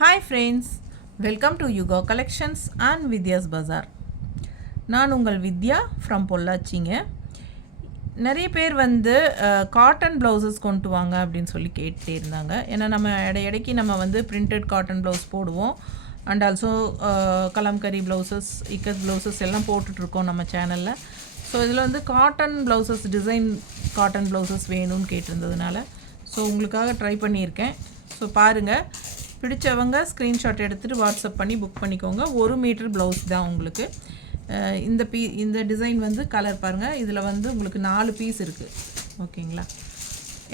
Hi friends, welcome to Yuga Collections and Vidya's Bazaar. நான் உங்கள் வித்யா from பொள்ளாச்சிங்க. நிறைய பேர் வந்து காட்டன் ப்ளவுசஸ் கொண்டு வாங்க அப்படின்னு சொல்லி கேட்டுகிட்டே இருந்தாங்க. ஏன்னா நம்ம இடைக்கு நம்ம வந்து பிரிண்டட் காட்டன் ப்ளவுஸ் போடுவோம். And also kalamkari blouses, ikat blouses எல்லாம் போட்டுட்ருக்கோம் நம்ம சேனலில். ஸோ இதில் வந்து cotton blouses, design cotton blouses வேணும்னு கேட்டிருந்ததுனால ஸோ உங்களுக்காக ட்ரை பண்ணியிருக்கேன். ஸோ பாருங்கள், பிடிச்சவங்க ஸ்க்ரீன்ஷாட் எடுத்துகிட்டு வாட்ஸ்அப் பண்ணி புக் பண்ணிக்கோங்க. 1 மீட்டர் ப்ளவுஸ் தான் உங்களுக்கு. இந்த டிசைன் வந்து கலர் பாருங்கள், இதில் வந்து உங்களுக்கு 4 பீஸ் இருக்குது. ஓகேங்களா,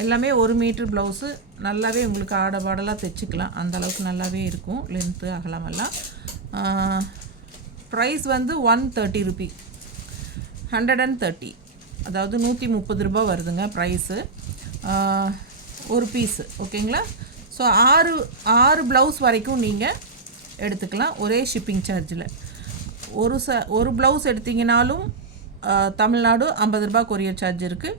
எல்லாமே 1 மீட்டர் ப்ளவுஸு. நல்லாவே உங்களுக்கு ஆடபாடலாக தைச்சிக்கலாம், அந்தளவுக்கு நல்லாவே இருக்கும் லென்த்து அகலமெல்லாம். ப்ரைஸ் வந்து 130 ருபி, 130, அதாவது 130 ரூபா வருதுங்க ப்ரைஸு ஒரு பீஸு. ஓகேங்களா, ஸோ 6 ப்ளவுஸ் வரைக்கும் நீங்கள் எடுத்துக்கலாம் ஒரே ஷிப்பிங் சார்ஜில். ஒரு ப்ளவுஸ் எடுத்திங்கனாலும் தமிழ்நாடு 50 ரூபா கொரியர் சார்ஜ் இருக்குது.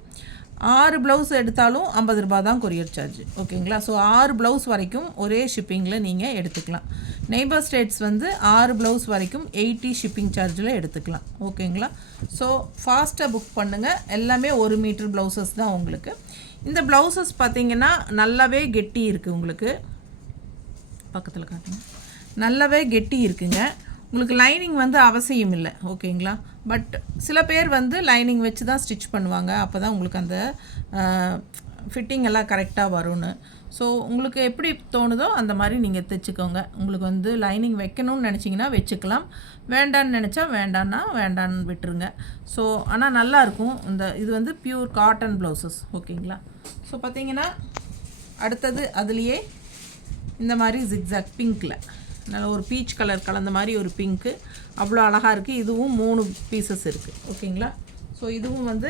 6 ப்ளவுஸ் எடுத்தாலும் 50 ரூபா தான் கொரியர் சார்ஜ். ஓகேங்களா, ஸோ 6 ப்ளவுஸ் வரைக்கும் ஒரே ஷிப்பிங்கில் நீங்கள் எடுத்துக்கலாம். நெய்பர் ஸ்டேட்ஸ் வந்து 6 ப்ளவுஸ் வரைக்கும் 80 ஷிப்பிங் சார்ஜில் எடுத்துக்கலாம். ஓகேங்களா, ஸோ ஃபாஸ்ட்டாக புக் பண்ணுங்கள். எல்லாமே 1 மீட்டர் ப்ளவுசஸ் தான் உங்களுக்கு. இந்த ப்ளவுசஸ் பார்த்திங்கன்னா நல்லாவே கெட்டி இருக்குது. உங்களுக்கு பக்கத்தில் காட்டுங்க, நல்லாவே கெட்டி இருக்குங்க. உங்களுக்கு லைனிங் வந்து அவசியம் இல்லை. ஓகேங்களா, பட் சில பேர் வந்து லைனிங் வச்சு தான் ஸ்டிச் பண்ணுவாங்க. அப்போ தான் உங்களுக்கு அந்த ஃபிட்டிங் எல்லாம் கரெக்டாக வரும்னு. ஸோ உங்களுக்கு எப்படி தோணுதோ அந்த மாதிரி நீங்கள் தைச்சிக்கோங்க. உங்களுக்கு வந்து லைனிங் வைக்கணும்னு நினச்சிங்கன்னா வச்சுக்கலாம், வேண்டான்னு நினச்சா வேண்டான்னு விட்டுருங்க. ஸோ ஆனால் நல்லாயிருக்கும். இது வந்து பியூர் காட்டன் ப்ளவுசஸ். ஓகேங்களா, ஸோ பார்த்தீங்கன்னா அடுத்தது அதுலேயே இந்த மாதிரி ஜிக்ஸாக் பிங்க்கில் நல்ல ஒரு பீச் கலர் கலந்த மாதிரி ஒரு பிங்க்கு, அவ்வளோ அழகாக இருக்குது. இதுவும் 3 பீசஸ் இருக்குது. ஓகேங்களா, ஸோ இதுவும் வந்து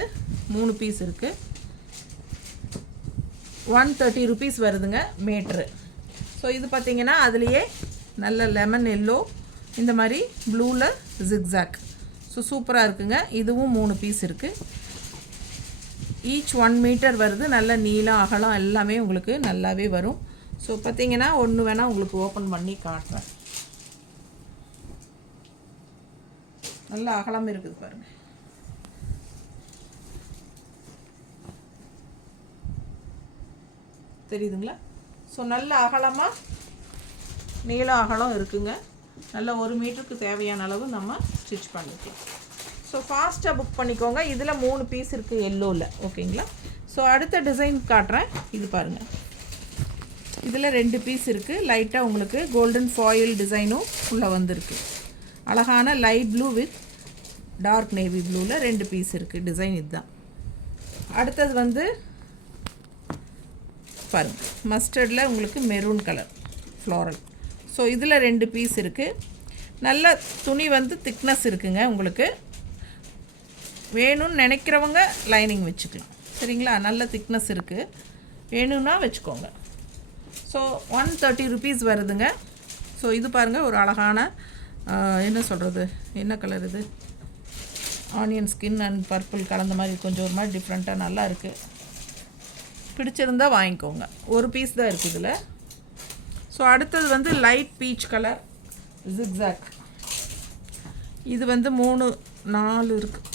3 பீஸ் இருக்குது. 130 ருபீஸ் வருதுங்க மீட்ரு. ஸோ இது பார்த்திங்கன்னா அதுலேயே நல்ல லெமன் எல்லோ, இந்த மாதிரி ப்ளூவில் ஜிக்ஸாக். ஸோ சூப்பராக இருக்குங்க. இதுவும் 3 பீஸ் இருக்குது. ஈச் 1 மீட்டர் வருது. நல்ல நீளம் அகலம் எல்லாமே உங்களுக்கு நல்லாவே வரும். ஸோ பார்த்திங்கன்னா ஒன்று வேணால் உங்களுக்கு ஓப்பன் பண்ணி காட்டுறேன். நல்ல அகலம் இருக்குது பாருங்கள். தெரியுதுங்களா? ஸோ நல்ல அகலமாக நீளம் அகலம் இருக்குங்க. நல்ல 1 மீட்டருக்கு தேவையான அளவு நம்ம ஸ்டிச் பண்ணிக்கலாம். ஸோ ஃபாஸ்ட்டாக புக் பண்ணிக்கோங்க. இதில் 3 பீஸ் இருக்குது எல்லோவில். ஓகேங்களா, ஸோ அடுத்த டிசைன் காட்டுறேன். இது பாருங்கள், இதில் 2 பீஸ் இருக்குது. லைட்டாக உங்களுக்கு கோல்டன் ஃபாயில் டிசைனும் உள்ளே வந்திருக்கு. அழகான light blue with dark navy ப்ளூவில் 2 பீஸ் இருக்குது. டிசைன் இதுதான். அடுத்தது வந்து பாருங்கள், மஸ்டர்டில் உங்களுக்கு மெரூன் கலர் ஃப்ளாரல். ஸோ இதில் 2 பீஸ் இருக்குது. நல்ல துணி வந்து திக்னஸ் இருக்குங்க. உங்களுக்கு வேணும்னு நினைக்கிறவங்க லைனிங் வச்சுக்கலாம். சரிங்களா, நல்ல திக்னஸ் இருக்குது, வேணும்னா வச்சுக்கோங்க. ஸோ 130 ருபீஸ் வருதுங்க. ஸோ இது பாருங்கள், ஒரு அழகான என்ன சொல்கிறது, என்ன கலர் இது, ஆனியன் ஸ்கின் அண்ட் பர்பிள் கலந்த மாதிரி கொஞ்சம் ஒரு மாதிரி டிஃப்ரெண்ட்டாக நல்லா இருக்குது. பிடிச்சிருந்தால் வாங்கிக்கோங்க. 1 பீஸ் தான் இருக்குது இதில். ஸோ அடுத்தது வந்து லைட் பீச் கலர் ஜிக்ஸாக். இது வந்து 4 இருக்குது.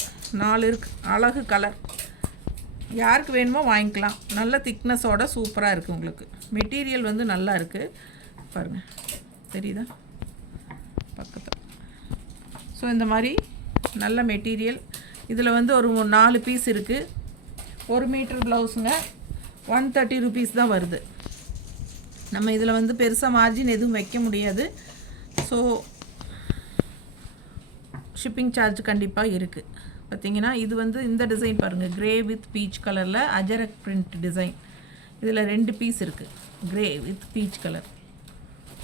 அழகு கலர். யாருக்கு வேணுமோ வாங்கிக்கலாம். நல்ல திக்னஸோட சூப்பராக இருக்குது. உங்களுக்கு மெட்டீரியல் வந்து நல்லா இருக்குது பாருங்கள், தெரியுதா பக்கத்தில். ஸோ இந்த மாதிரி நல்ல மெட்டீரியல். இதில் வந்து ஒரு 4 பீஸ் இருக்குது. 1 மீட்டர் ப்ளவுஸுங்க. 130 ருபீஸ் தான் வருது. நம்ம இதில் வந்து பெருசாக மார்ஜின் எதுவும் வைக்க முடியாது. ஸோ ஷிப்பிங் சார்ஜ் கண்டிப்பாக இருக்குது. பார்த்திங்கன்னா இது வந்து இந்த டிசைன் பாருங்கள், க்ரே வித் பீச் கலரில் அஜரக் பிரிண்ட் டிசைன். இதில் 2 பீஸ் இருக்குது, grey with peach colour.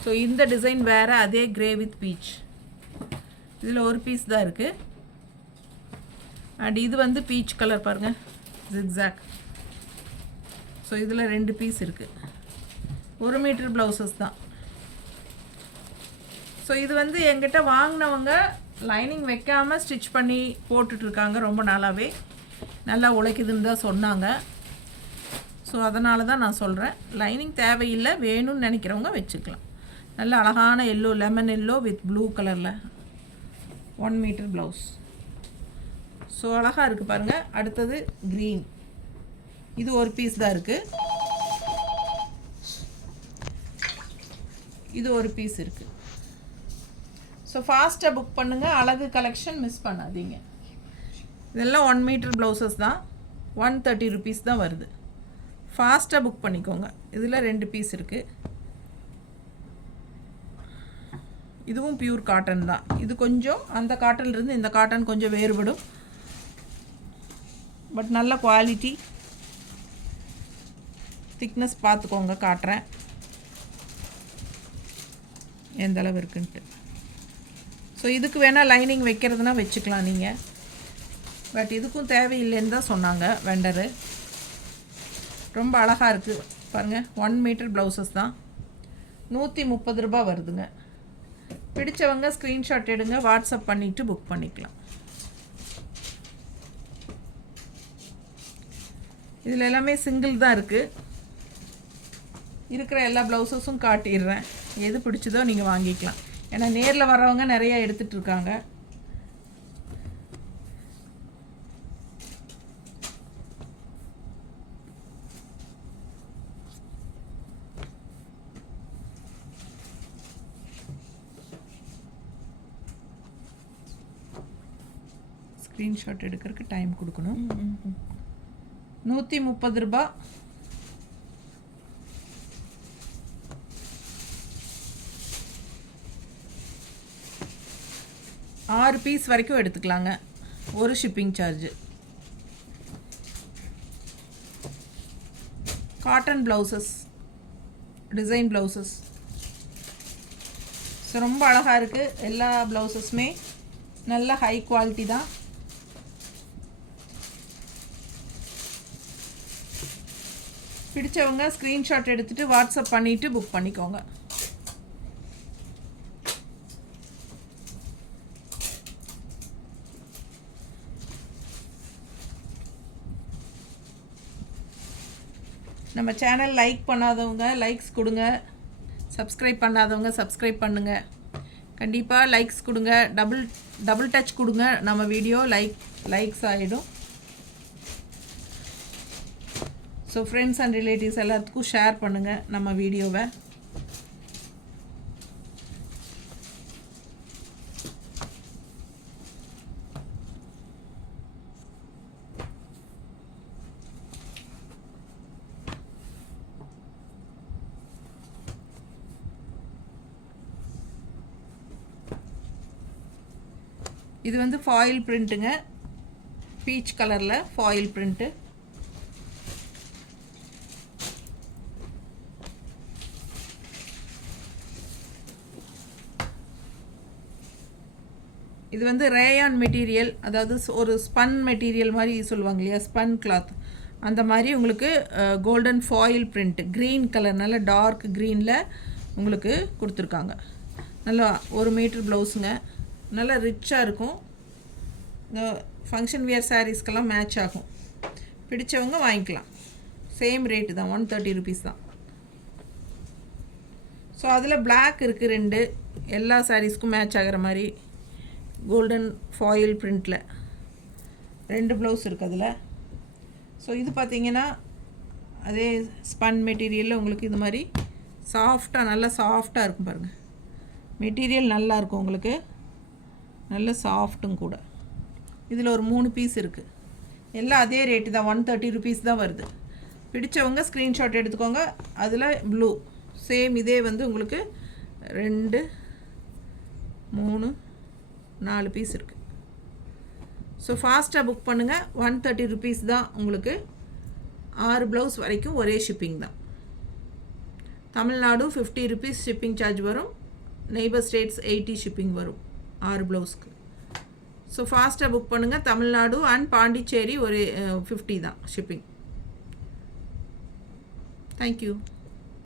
So இந்த டிசைன் வேறு, அதே க்ரே வித் பீச். இதில் 1 பீஸ் தான் இருக்குது. அண்ட் இது வந்து பீச் கலர் பாருங்கள், ஜிக்ஸாக். ஸோ இதில் 2 பீஸ் இருக்குது. 1 மீட்டர் ப்ளவுசஸ் தான். ஸோ இது வந்து எங்கிட்ட வாங்கினவங்க லைனிங் வைக்காமல் ஸ்டிச் பண்ணி போட்டுட்ருக்காங்க. ரொம்ப நாளாகவே நல்லா உழைக்குதுன்னு தான் சொன்னாங்க. ஸோ அதனால தான் நான் சொல்கிறேன், லைனிங் தேவையில்லை, வேணும்னு நினைக்கிறவங்க வச்சுக்கலாம். நல்ல அழகான yellow, lemon yellow with blue கலரில் 1 மீட்டர் ப்ளவுஸ். ஸோ அழகாக இருக்குது பாருங்கள். அடுத்தது க்ரீன். இது ஒரு பீஸ் தான் இருக்குது. இது ஒரு பீஸ் இருக்குது. ஸோ ஃபாஸ்ட்டாக புக் பண்ணுங்கள். அழகு கலெக்ஷன் மிஸ் பண்ணாதீங்க. இதெல்லாம் 1 மீட்டர் ப்ளவுசஸ் தான். 130 ருபீஸ் தான் வருது. ஃபாஸ்ட்டாக புக் பண்ணிக்கோங்க. இதில் 2 பீஸ் இருக்குது. இதுவும் பியூர் காட்டன் தான். இது கொஞ்சம் அந்த காட்டன்லேருந்து இந்த காட்டன் கொஞ்சம் வேறுபடும். பட் நல்ல குவாலிட்டி, திக்னஸ் பார்த்துக்கோங்க, காட்டுறேன் எந்த அளவு இருக்குன்ட்டு. ஸோ இதுக்கு வேணால் லைனிங் வைக்கிறதுனா வச்சுக்கலாம் நீங்கள். பட் இதுக்கும் தேவையில்லைன்னு தான் சொன்னாங்க வெண்டரு. ரொம்ப அழகாக இருக்குது பாருங்கள். 1 மீட்டர் ப்ளவுசஸ் தான். 130 ரூபா வருதுங்க. பிடிச்சவங்க ஸ்க்ரீன்ஷாட் எடுங்க, வாட்ஸ்அப் பண்ணிவிட்டு புக் பண்ணிக்கலாம். இதில் எல்லாமே சிங்கிள் தான் இருக்குது. இருக்கிற எல்லா ப்ளவுஸஸும் காட்டிடுறேன். எது பிடிச்சதோ நீங்கள் வாங்கிக்கலாம். ஏன்னா நேரில் வரவங்க நிறையா எடுத்துகிட்ருக்காங்க. ஸ்க்ரீன்ஷாட் எடுக்கிறதுக்கு டைம் கொடுக்கணும். 130 ரூபா. ஆறு பீஸ் வரைக்கும் எடுத்துக்கலாங்க. ஒரு shipping charge. Cotton blouses, design blouses. So ரொம்ப அழகாக இருக்குது. எல்லா ப்ளவுசஸுமே நல்ல ஹை குவாலிட்டி தான். பிடிச்சவங்க ஸ்க்ரீன்ஷாட் எடுத்துகிட்டு வாட்ஸ்அப் பண்ணிவிட்டு புக் பண்ணிக்கோங்க. நம்ம சேனல் லைக் பண்ணாதவங்க லைக்ஸ் கொடுங்க. சப்ஸ்கிரைப் பண்ணாதவங்க சப்ஸ்கிரைப் பண்ணுங்கள். கண்டிப்பாக லைக்ஸ் கொடுங்க. டபுள் டச் கொடுங்க. நம்ம வீடியோ லைக்ஸ் ஆகிடும். ஸோ ஃப்ரெண்ட்ஸ் அண்ட் ரிலேட்டிவ்ஸ் எல்லாத்துக்கும் ஷேர் பண்ணுங்கள் நம்ம வீடியோவை. இது வந்து ஃபாயில் பிரிண்ட்டுங்க. பீச் கலரில் ஃபாயில் பிரிண்ட்டு. இது வந்து ரேயான் மெட்டீரியல், அதாவது ஒரு ஸ்பன் மெட்டீரியல் மாதிரி சொல்லுவாங்க இல்லையா, ஸ்பன் கிளாத். அந்த மாதிரி உங்களுக்கு golden foil print, green colour, நல்ல டார்க் க்ரீனில் உங்களுக்கு கொடுத்துருக்காங்க. நல்லா 1 மீட்டர் ப்ளவுஸுங்க. நல்லா ரிச்சாக இருக்கும். இந்த ஃபங்க்ஷன் வியர் சாரீஸ்க்கெல்லாம் மேட்ச் ஆகும். பிடிச்சவங்க வாங்கிக்கலாம். சேம் ரேட்டு தான், 130 ருபீஸ் தான். ஸோ அதில் பிளாக் இருக்குது 2. எல்லா சாரீஸ்க்கும் மேட்ச் ஆகிற மாதிரி கோல்டன் ஃபாயில் பிரிண்டில் 2 ப்ளவுஸ் இருக்குது அதில். ஸோ இது பார்த்திங்கன்னா அதே ஸ்பன் மெட்டீரியலில் உங்களுக்கு இது மாதிரி சாஃப்டாக, நல்லா சாஃப்டாக இருக்கும் பாருங்கள். மெட்டீரியல் நல்லாயிருக்கும் உங்களுக்கு, நல்ல சாஃப்ட்டும் கூட. இதில் ஒரு 3 பீஸ் இருக்குது. எல்லாம் அதே ரேட்டு தான், 130 ருபீஸ் தான் வருது. பிடிச்சவங்க ஸ்க்ரீன்ஷாட் எடுத்துக்கோங்க. அதில் ப்ளூ சேம் இதே வந்து உங்களுக்கு 2, 3, 4 பீஸ் இருக்குது. ஸோ ஃபாஸ்ட்டாக புக் பண்ணுங்கள். 130 ருபீஸ் தான் உங்களுக்கு. 6 ப்ளவுஸ் வரைக்கும் ஒரே ஷிப்பிங் தான். தமிழ்நாடு 50 ருபீஸ் ஷிப்பிங் சார்ஜ் வரும். நெய்பர் ஸ்டேட்ஸ் 80 ஷிப்பிங் வரும் 6 ப்ளவுஸ்க்கு. ஸோ ஃபாஸ்ட்டாக புக் பண்ணுங்கள். தமிழ்நாடு அண்ட் பாண்டிச்சேரி ஒரு 50 தான் ஷிப்பிங். தேங்க்யூ.